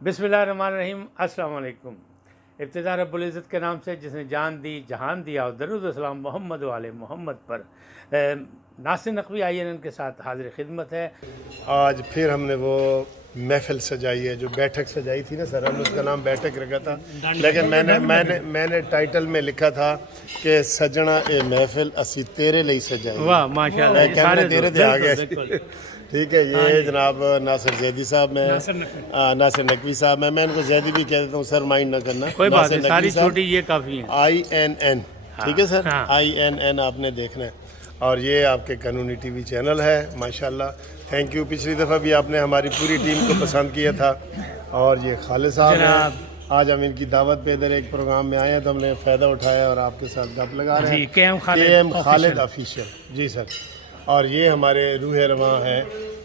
बिस्मिल्लाहिर्रहमानिर्रहीम, अस्सलाम वालेकुम। इब्तिदा रब्बुल इज़्ज़त के नाम से जिसने जान दी जहान दिया और दरूद व सलाम मोहम्मद वाले मोहम्मद पर। नासिर नकवी INN के साथ हाजिर खिदमत है। आज फिर हमने वो महफिल सजाई है, जो बैठक सजाई थी ना सर, हमने उसका नाम बैठक रखा था, लेकिन मैंने टाइटल में लिखा था कि सजना ए महफिल असी तेरे लिए सजाई। वाह माशाल्लाह, कैमरा तेरे ते आ गया। ठीक है, ये जनाब नासिर जैदी साहब, मैं नासिर नकवी साहब, मैं इनको जैदी भी कह देता हूँ सर, माइंड ना करना। कोई बात नहीं, सारी छोटी ये काफ़ी है। INN, ठीक है सर, INN आपने देखना है। और ये आपके कानूनी TV चैनल है, माशाल्लाह, थैंक यू। पिछली दफ़ा भी आपने हमारी पूरी टीम को पसंद किया था। और ये खालिद साहब हैं, आज हम इनकी दावत पे इधर एक प्रोग्राम में आए हैं तो हमने फ़ायदा उठाया और आपके साथ गप लगा रहे हैं। KM खालिद ऑफिशियल, जी सर। और ये हमारे रूह रवां है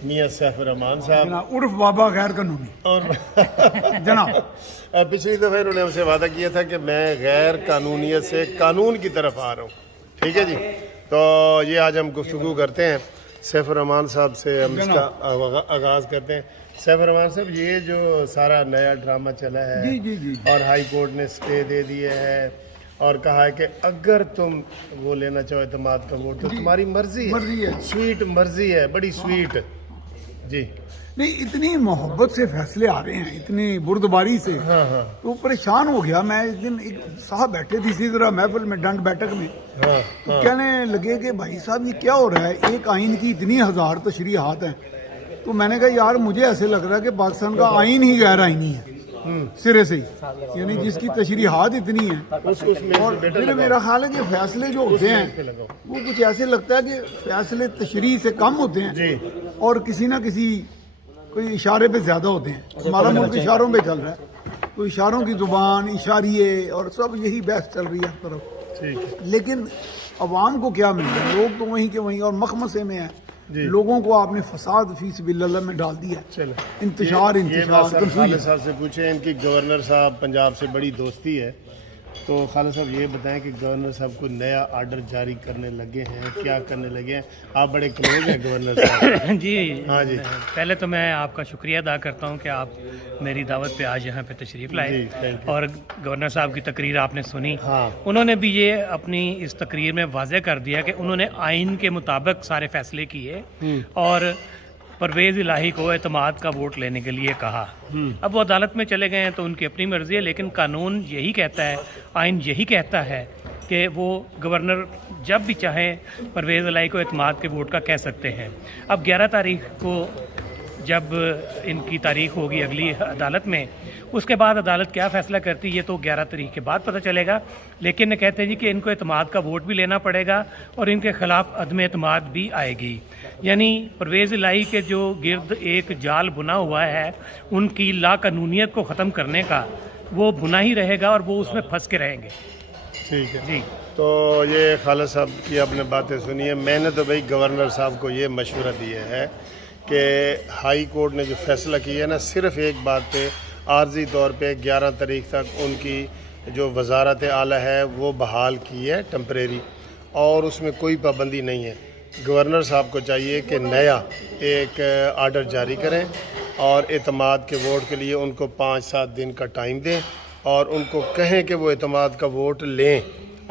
मियाँ सैफ रहमान साहब उर्फ बाबा गैर कानूनी। और जनाब पिछली दफ़ा इन्होंने हमसे वादा किया था कि मैं गैर कानूनियत से कानून की तरफ आ रहा हूँ, ठीक है जी। तो ये आज हम गुफ्तगू करते हैं सैफ रहमान साहब से, हम इसका आगाज़ करते हैं। सैफ रहमान साहब, ये जो सारा नया ड्रामा चला है जी जी जी, और हाई कोर्ट ने स्टे दे दिए है और कहा है कि अगर तुम वो लेना चाहो एतमाद का वोट तो तुम्हारी मर्जी है। स्वीट मर्जी है, बड़ी स्वीट जी। नहीं, इतनी मोहब्बत से फैसले आ रहे हैं, इतनी बुर्दबारी से, तो परेशान हो गया मैं। इस दिन एक साहब बैठे थे इसी तरह महफिल में, डंड बैठक में, तो कहने लगे कि भाई साहब ये क्या हो रहा है, एक आइन की इतनी हजार तशरीहात हैं। तो मैंने कहा यार मुझे ऐसे लग रहा है कि पाकिस्तान का आइन ही गैर आइनी है सिरे से ही, यानी जिसकी तशरीहात इतनी है। और फिर मेरा ख्याल है कि फैसले जो होते हैं वो कुछ ऐसे लगता है कि फैसले तशरीह से कम होते हैं और किसी ना किसी कोई इशारे पे ज्यादा होते हैं। हमारा मुल्क इशारों पे चल रहा है, तो इशारों की जुबान, इशारिये और सब यही बहस चल रही है हर तरफ। लेकिन अवाम को क्या मिल रहा है, लोग तो वहीं के वहीं और मखमसे में है। लोगों को आपने फसाद फी सबिल्लाह में डाल दिया। इंतशार खालिद साहब से पूछे, इनकी गवर्नर साहब पंजाब से बड़ी दोस्ती है, तो खालिद साहब ये बताएं कि गवर्नर साहब को नया आर्डर जारी करने लगे हैं, क्या करने लगे हैं? आप बड़े क्लोज हैं गवर्नर साहब। जी हाँ जी, पहले तो मैं आपका शुक्रिया अदा करता हूं कि आप मेरी दावत पे आज यहाँ पे तशरीफ़ लाए और गवर्नर साहब की तकरीर आपने सुनी। हाँ। उन्होंने भी ये अपनी इस तकरीर में वाज़ेह कर दिया कि उन्होंने आइन के मुताबिक सारे फैसले किए और परवेज़ इलाही को एतमाद का वोट लेने के लिए कहा। अब वो अदालत में चले गए हैं तो उनकी अपनी मर्ज़ी है, लेकिन कानून यही कहता है, आइन यही कहता है कि वो गवर्नर जब भी चाहें परवेज़ इलाही को एतमाद के वोट का कह सकते हैं। अब 11 तारीख को जब इनकी तारीख होगी अगली अदालत में, उसके बाद अदालत क्या फ़ैसला करती है ये तो 11 तारीख के बाद पता चलेगा। लेकिन कहते हैं जी कि इनको एतमाद का वोट भी लेना पड़ेगा और इनके ख़िलाफ़ अदम एतमाद भी आएगी। यानी परवेज़ इलाही के जो गिर्द एक जाल बुना हुआ है, उनकी लाकानूनियत को ख़त्म करने का वो बुना ही रहेगा और वो उसमें फंस के रहेंगे। ठीक है जी। तो ये खालिद साहब की आपने बातें सुनी है। मैंने तो भाई गवर्नर साहब को ये मशवरा दिया है कि हाई कोर्ट ने जो फैसला किया है ना, सिर्फ एक बात पे आर्जी तौर पे 11 तारीख तक उनकी जो वजारत आला है वो बहाल की है टेम्परेरी, और उसमें कोई पाबंदी नहीं है। गवर्नर साहब को चाहिए कि नया एक आर्डर जारी करें और एतमाद के वोट के लिए उनको 5-7 दिन का टाइम दें और उनको कहें कि वो एतमाद का वोट लें।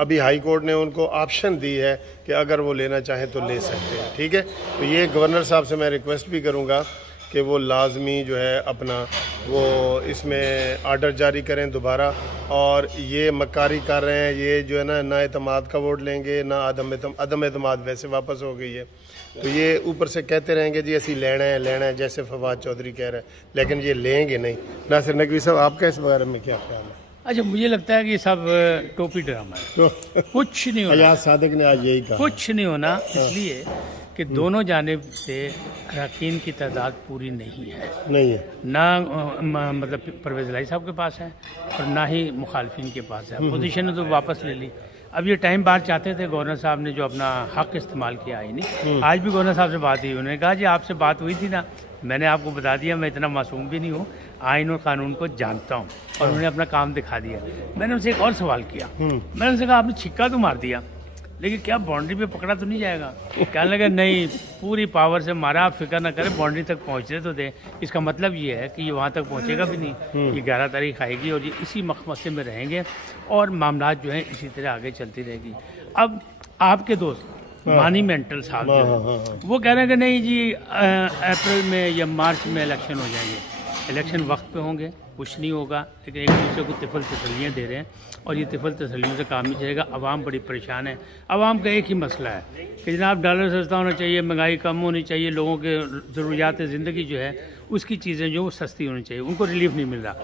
अभी हाई कोर्ट ने उनको ऑप्शन दी है कि अगर वो लेना चाहें तो ले सकते हैं, ठीक है। तो ये गवर्नर साहब से मैं रिक्वेस्ट भी करूँगा कि वो लाजमी जो है अपना वो इसमें आर्डर जारी करें दोबारा। और ये मक्कारी कर रहे हैं, ये जो है ना एतमाद का वोट लेंगे ना अदम एतमाद वैसे वापस हो गई है, तो ये ऊपर से कहते रहेंगे जी असी लेना है जैसे फवाद चौधरी कह रहे हैं, लेकिन ये लेंगे नहीं। नासिर नकवी साहब, आपका इस बारे में क्या ख्याल है? अच्छा, मुझे लगता है कि सब टोपी ड्रामा है, तो कुछ नहीं होना। अयाज सादिक ने आज यही कहा, कुछ नहीं होना, इसलिए कि दोनों जानिब से अरकान की तादाद पूरी नहीं है, ना मतलब परवेज़ इलाही साहब के पास है और ना ही मुखालफिन के पास है। अपोजिशन ने तो वापस ले ली। अब ये टाइम बाद चाहते थे गवर्नर साहब ने जो अपना हक इस्तेमाल किया है नहीं। आज भी गवर्नर साहब से बात हुई, उन्होंने कहा जी आपसे बात हुई थी ना, मैंने आपको बता दिया मैं इतना मासूम भी नहीं हूँ, आइन और कानून को जानता हूँ, और उन्होंने अपना काम दिखा दिया। मैंने उनसे एक और सवाल किया, मैंने उनसे कहा आपने छिक्का तो मार दिया, लेकिन क्या बाउंड्री पे पकड़ा तो नहीं जाएगा? कहने लगे नहीं, पूरी पावर से मारा, आप फिक्र ना करें, बाउंड्री तक पहुंचने तो दे। इसका मतलब ये है कि ये वहाँ तक पहुंचेगा भी नहीं, ये 11 तारीख आएगी और ये इसी मखमसे में रहेंगे और मामला जो है इसी तरह आगे चलती रहेगी। अब आपके दोस्त मॉन्यूमेंटल साहब जो है, वो कह रहे हैं कि नहीं जी अप्रैल में या मार्च में इलेक्शन हो जाएंगे। इलेक्शन वक्त पे होंगे, कुछ नहीं होगा, लेकिन एक दूसरे को तिफल तसल्लियाँ दे रहे हैं और ये तिफल तसल्लियों से काम नहीं चलेगा। आवाम बड़ी परेशान है। आवाम का एक ही मसला है कि जनाब डॉलर सस्ता होना चाहिए, महंगाई कम होनी चाहिए, लोगों के ज़रूरियात ज़िंदगी जो है उसकी चीज़ें जो सस्ती होनी चाहिए, उनको रिलीफ नहीं मिल रहा।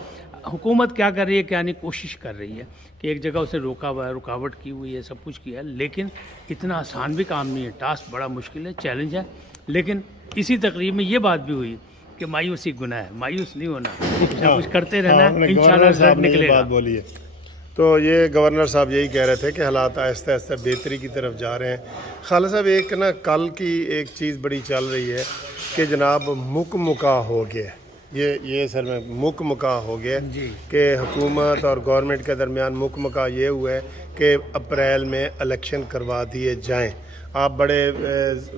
हुकूमत क्या कर रही है, क्या नहीं कोशिश कर रही है कि एक जगह उसे रोका हुआ है, रुकावट की हुई है, सब कुछ किया है, लेकिन इतना आसान भी काम नहीं है। टास्क बड़ा मुश्किल है, चैलेंज है। लेकिन इसी तकरीब में ये बात भी हुई कि मायूसी गुनाह है, मायूस नहीं होना, सब कुछ करते रहना, इंशाल्लाह रिजल्ट निकलेगा। बात बोली है। तो ये गवर्नर साहब यही कह रहे थे कि हालात आहिस्ता आहिस्ता बेहतरी की तरफ जा रहे हैं। खाला साहब एक ना कल की एक चीज़ बड़ी चल रही है कि जनाब मुका हो गया, ये सर में मुका हो गया कि हुकूमत और गवर्नमेंट के दरमियान मुका ये हुआ है कि अप्रैल में इलेक्शन करवा दिए जाएँ। आप बड़े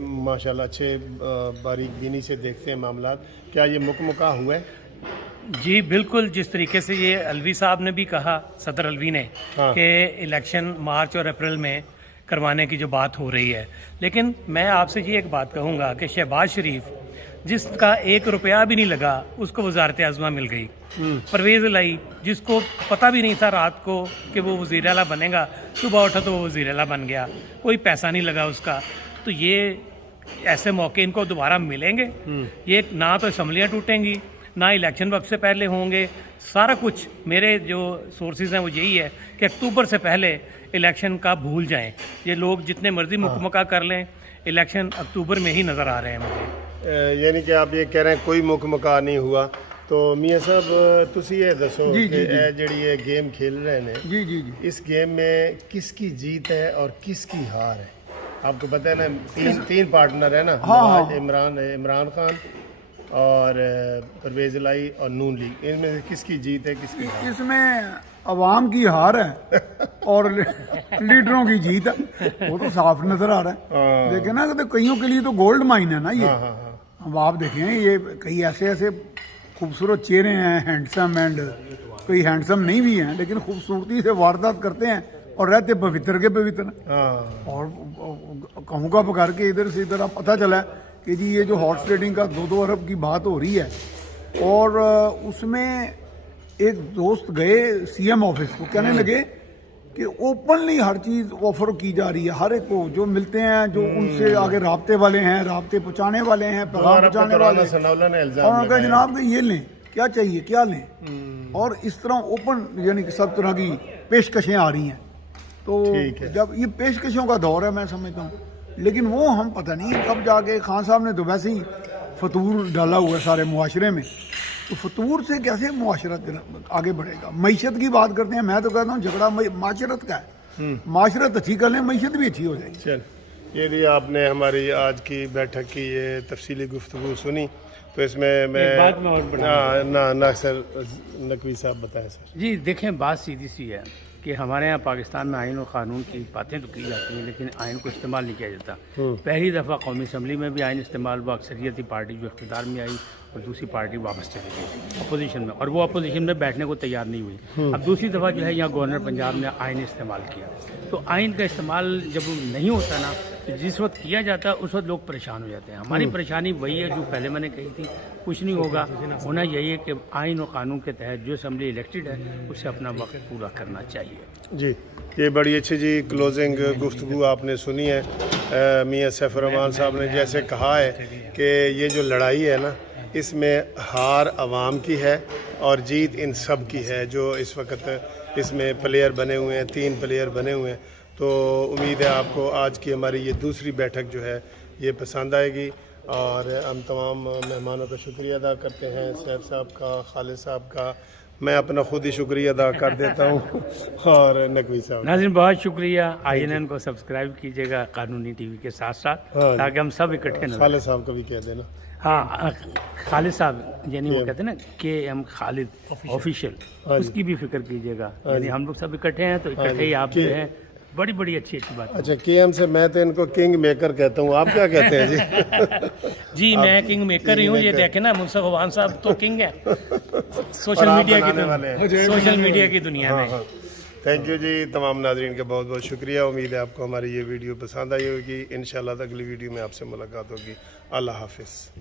माशाल्लाह अच्छे बारीक बीनी से देखते हैं मामला, क्या ये मुका हुआ है? जी बिल्कुल, जिस तरीके से ये अलवी साहब ने भी कहा, सदर अलवी ने, कि इलेक्शन मार्च और अप्रैल में करवाने की जो बात हो रही है, लेकिन मैं आपसे ये एक बात कहूँगा कि शहबाज शरीफ जिसका 1 रुपया भी नहीं लगा उसको वजारत आज़मा मिल गई। परवेज़ इलाही जिसको पता भी नहीं था रात को कि वो वज़ीर आला बनेगा, सुबह उठा तो वो वज़ीर आला बन गया, कोई पैसा नहीं लगा उसका। तो ये ऐसे मौके इनको दोबारा मिलेंगे? ये ना तो असम्बलियाँ टूटेंगी, ना इलेक्शन वक्त से पहले होंगे। सारा कुछ मेरे जो सोर्सेज हैं वो यही है कि अक्टूबर से पहले इलेक्शन का भूल जाएं। ये लोग जितने मर्जी मुकमका कर लें, इलेक्शन अक्टूबर में ही नज़र आ रहे हैं मुझे। यानी कि आप ये कह रहे हैं कोई मुकमका नहीं हुआ। तो मियाँ साहब तुसी ये दसो कि जी ये गेम खेल रहे हैं जी जी जी, इस गेम में किसकी जीत है और किसकी हार है? आपको पता है ना, तीन पार्टनर है ना, इमरान खान और परवेज़ इलाही और नून लीग, इनमें से किसकी जीत है किसकी हार? इसमें अवाम की हार है और लीडरों की जीत है, वो तो साफ नजर आ रहा है। देखें ना, तो कईयों के लिए तो गोल्ड माइन है ना ये। अब आप देखें, ये कई ऐसे खूबसूरत चेहरे हैं, हैंडसम एंड कई हैंडसम नहीं भी हैं, लेकिन खूबसूरती से वारदात करते हैं और रहते पवित्र के पवित्र। और कहूँ का पकड़ के इधर से इधर अब पता चला कि जी ये जो हॉर्स ट्रेडिंग का 2-2 अरब की बात हो रही है, और उसमें एक दोस्त गए सीएम ऑफिस को, कहने लगे कि ओपनली हर चीज़ ऑफर की जा रही है हर एक को, जो मिलते हैं, जो उनसे आगे राब्ते वाले हैं, राब्ते पहुँचाने वाले हैं, पैगाम पहुँचाने वाले, और उनका जनाब ये लें, क्या चाहिए क्या लें, और इस तरह ओपन यानी कि सब तरह की पेशकशें आ रही हैं। तो जब ये पेशकशों का दौर है मैं समझता हूँ, लेकिन वो हम पता नहीं कब जाके, खान साहब ने तो वैसे ही फतूर डाला हुआ है सारे मुआशरे में, तो फतूर से कैसे मुआशरत आगे बढ़ेगा? मईशत की बात करते हैं, मैं तो कहता हूँ झगड़ा माशरत का है, माशरत अच्छी कर लें, मईशत भी अच्छी हो जाएगी। चल, ये भी आपने हमारी आज की बैठक की ये तफसीली गुफ्तगू सुनी, तो इसमें मैं ना सर नकवी साहब बताएं सर। जी देखें, बात सीधी सी है कि हमारे यहाँ पाकिस्तान में आइन और क़ानून की बातें तो की जाती हैं, लेकिन आइन को इस्तेमाल नहीं किया जाता। पहली दफ़ा कौमी असम्बली में भी आइन इस्तेमाल हुआ, अक्सरियती पार्टी जो इक़्तिदार में आई और दूसरी पार्टी वापस चली गई अपोजिशन में, और वो अपोजिशन में बैठने को तैयार नहीं हुई। अब दूसरी दफ़ा जो है यहाँ गवर्नर पंजाब ने आइन इस्तेमाल किया। तो आइन का इस्तेमाल जब नहीं होता ना, तो जिस वक्त किया जाता है उस वक्त लोग परेशान हो जाते हैं। हमारी परेशानी वही है जो पहले मैंने कही थी, कुछ नहीं होगा, होना यही है कि आइन और क़ानून के तहत जो असम्बली इलेक्टेड है उसे अपना वक्त पूरा करना चाहिए। जी, ये बड़ी अच्छी जी क्लोजिंग गुफ्तगू आपने सुनी है। मियाँ सैफ रहमान साहब ने जैसे कहा है कि ये जो लड़ाई है ना, इसमें हार अवाम की है और जीत इन सब की है जो इस वक्त इसमें प्लेयर बने हुए हैं, 3 प्लेयर बने हुए हैं। तो उम्मीद है आपको आज की हमारी ये दूसरी बैठक जो है ये पसंद आएगी, और हम तमाम मेहमानों का शुक्रिया अदा करते हैं, सैफ साहब का, खालिद साहब का, मैं अपना खुद ही शुक्रिया अदा कर देता हूँ, और नकवी साहब। नाज़रीन बहुत शुक्रिया, INN को सब्सक्राइब कीजिएगा कानूनी टीवी के साथ साथ, ताकि हम सब इकट्ठे न। खालिद साहब का भी कह देना। हाँ, खालिद साहब यानी वो कहते हैं ना KM खालिद ऑफिशियल, उसकी भी फिक्र कीजिएगा। यानी हम लोग सब इकट्ठे हैं तो इकट्ठे ही आप जो है बड़ी बड़ी अच्छी अच्छी बात। अच्छा, KM से मैं तो इनको किंग मेकर कहता हूँ, आप क्या कहते हैं जी? जी मैं किंग मेकर ही हूँ, ये देखे ना मुनसफ अवान साहब तो किंग है सोशल आप मीडिया बनाने वाले हैं। की सोशल मीडिया की दुनिया में। थैंक यू जी, तमाम नाजरीन का बहुत बहुत शुक्रिया। उम्मीद है आपको हमारी ये वीडियो पसंद आई होगी। इंशाल्लाह अगली वीडियो में आपसे मुलाकात होगी। अल्लाह हाफिज़।